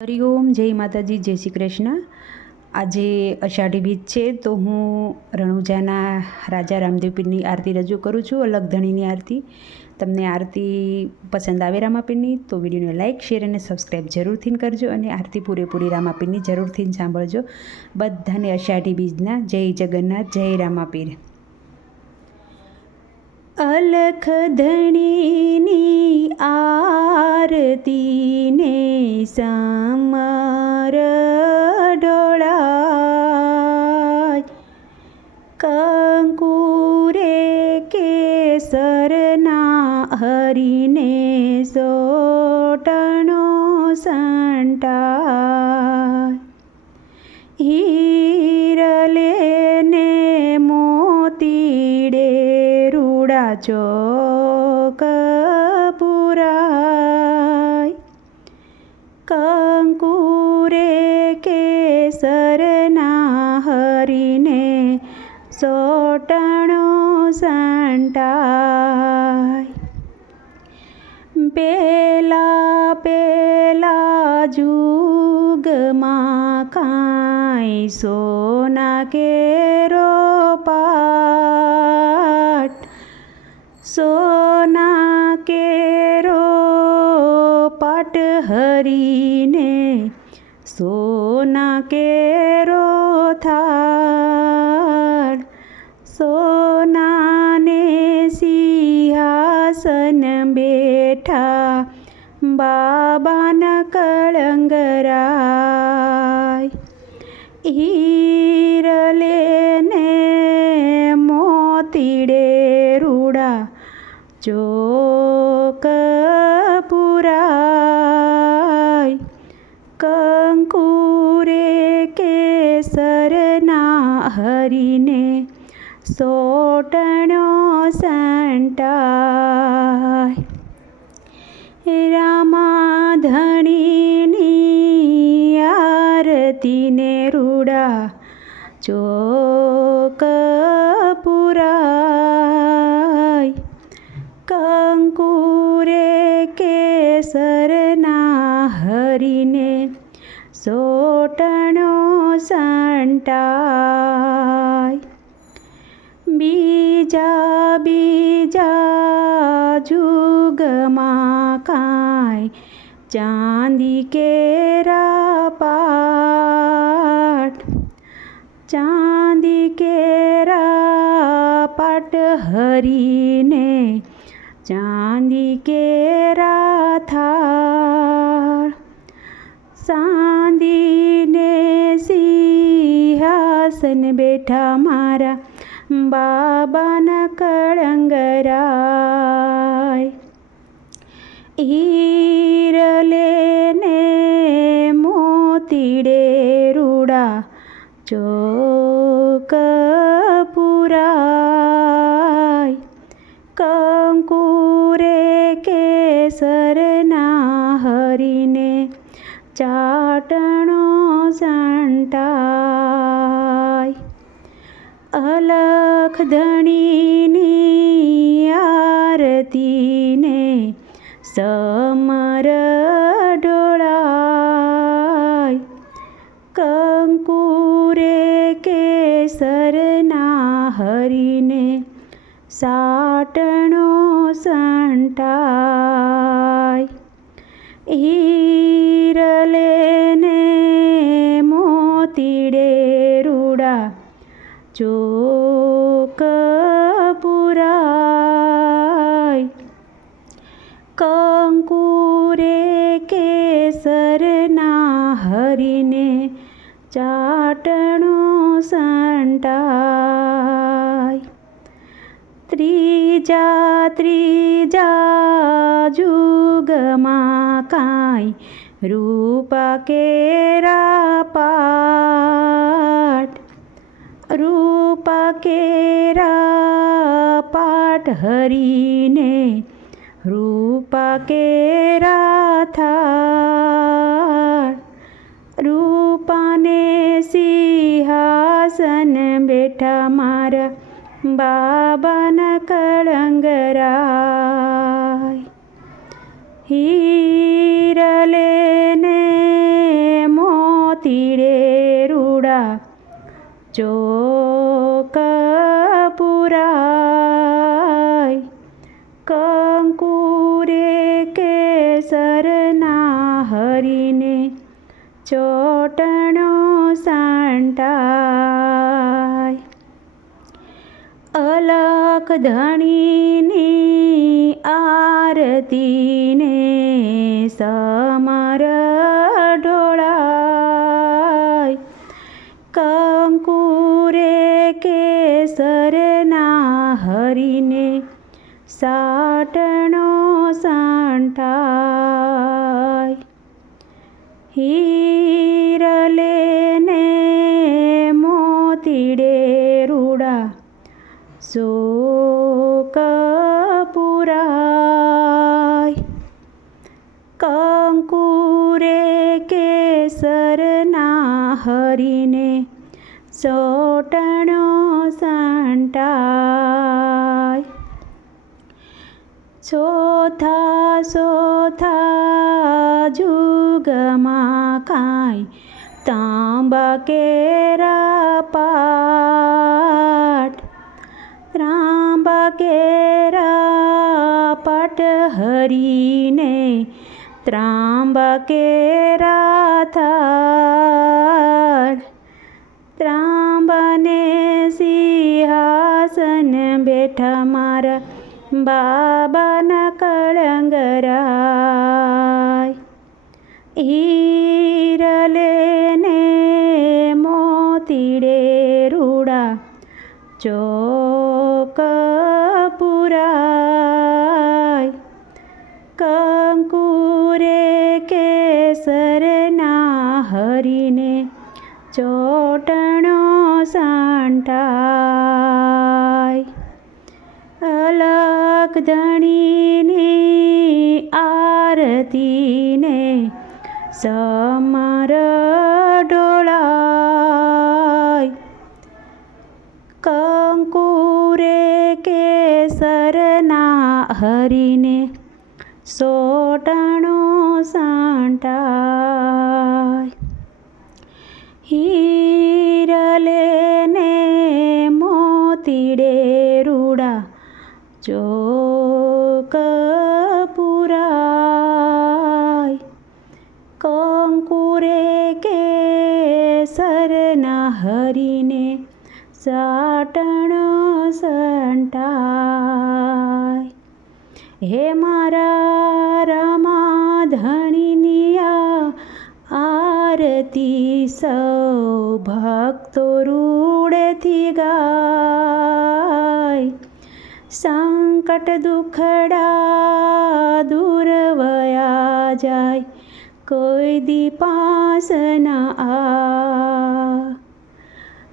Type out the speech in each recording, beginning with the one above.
હરિઓમ, જય માતાજી, જય શ્રી કૃષ્ણ. આજે અષાઢી બીજ છે તો હું રણુજાના રાજા રામદેવ પીરની આરતી રજૂ કરું છું, અલગ ધણીની આરતી. તમને આરતી પસંદ આવે રામાપીરની તો વિડીયોને લાઇક, શેર અને સબસ્ક્રાઈબ જરૂરથી કરજો અને આરતી પૂરેપૂરી રામાપીરની જરૂરથી સાંભળજો. બધાને અષાઢી બીજના જય જગન્નાથ, જય રામાપીર. અલખ ધણીની આરતીને સમર ઢોળાય, કંકુરે કેસરના હરીને સોટણો સંટાય, હીરલે ને મોતીડે ચોક પુરાય, કંકુરે કેસરના હરીને સોટણો સંટાય. પેલા પેલા જુગમાં કાંઈ સોના કેરો પાટ, સોના કેરો પાટ હરીને સોના કેરો થાળ, સોનાને સિંહાસન બેઠા બાબાના કળંગરાય, હીરલે ને મોતીડે રૂડા ચોક પુરાય, કંકુરે કેસરના હરીને સોટણો સંટાય. રામાધણીની આરતીને રૂડા ચોક પુરાય, કંકુરે કેસરના હરીને સોટણો સંટાય. બીજા બીજા જુગમાં કાંઈ ચાંદી કેરા પાટ, ચાંદી કેરા પાટ હરીને ચાંદી કેરા થાળ, ચાંદીને સિંહાસન બેઠા મારા બાબાના કળંગરાય, હીરલે ને મોતીડે રૂડા ચોક પુરાય, કંકુરે કેસરના હરીને ચાટણો સંટાય. અલખ ધણીની આરતીને સમર ઢોળાય, કંકુરે કેસરના હરીને સાટણો સંટાય, હીરલે ને મોતીડે રૂડા ચોક પુરાય, કંકુરે કેસરના હરીને ચાટણો સંટાય. ત્રીજા ત્રીજા જુગમાં કાંઈ રૂપા કેરા પાટ, રૂપા કેરા પાટ હરીને રૂપા કેરા થાળ, રૂપાને સિંહાસન બેઠા મારા બાબાના કળંગરાય, હીરલે ને હરીને ચોટણો સાંટાય. અલખ ધણીની આરતીને સમર ઢોળાય. કંકુરે કેસરના હરીને સાટણો સાંટાય. હીરલે ને મોતીડે રૂડા શોક પુરાય. કંકુરે કેસરના હરીને ચોટણો સાંટાય. ચોથા ચોથા જુગમાં કાંઈ તાંબા કેરા પાટ. ત્રાંબા કેરા પાટ હરીને ત્રાંબા કેરા થાળ. ત્રાંબાને સિંહાસન બેઠા મારા બાબાના કળંગરાય. હીરલે ને મોતીડે રૂડા ચોક પુરાય. કંકુરે કેસરના હરીને ચોટણો સાંટાય. અલખ ધણીની આરતીને સમર ઢોળાય. કંકુરે કેસરના હરીને ચોટણો સાંટાય. હીરલે ને મોતીડે રૂડા ચોક પુરાય. કંકુરે કેસરના હરીને સાટણો સાંટાય. હે મારા રમા ધણીની આરતી સૌ ભક્તો રૂડેથી ગાય. સંકટ દુખડા દૂર વયા જાય કોઈ દી પાસ ન આ.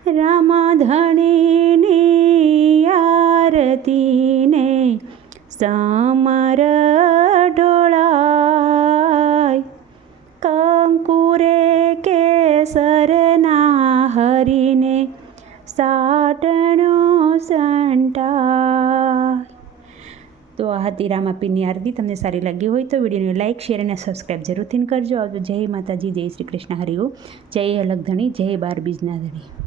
રામાધણીની આરતીને સમર ઢોળાય. કંકુરે કેસરના હરીને સાટણો સાંટાય. તો આ હતી રામાપીરની આરતી. તમને સારી લાગી હોય તો વિડીયોને લાઇક, શેર અને સબસ્ક્રાઈબ જરૂરથી કરજો. આવજો. જય માતાજી, જય શ્રી કૃષ્ણ, હરિ ઓમ. જય અલખ ધણી, જય 12 બીજના ધણી.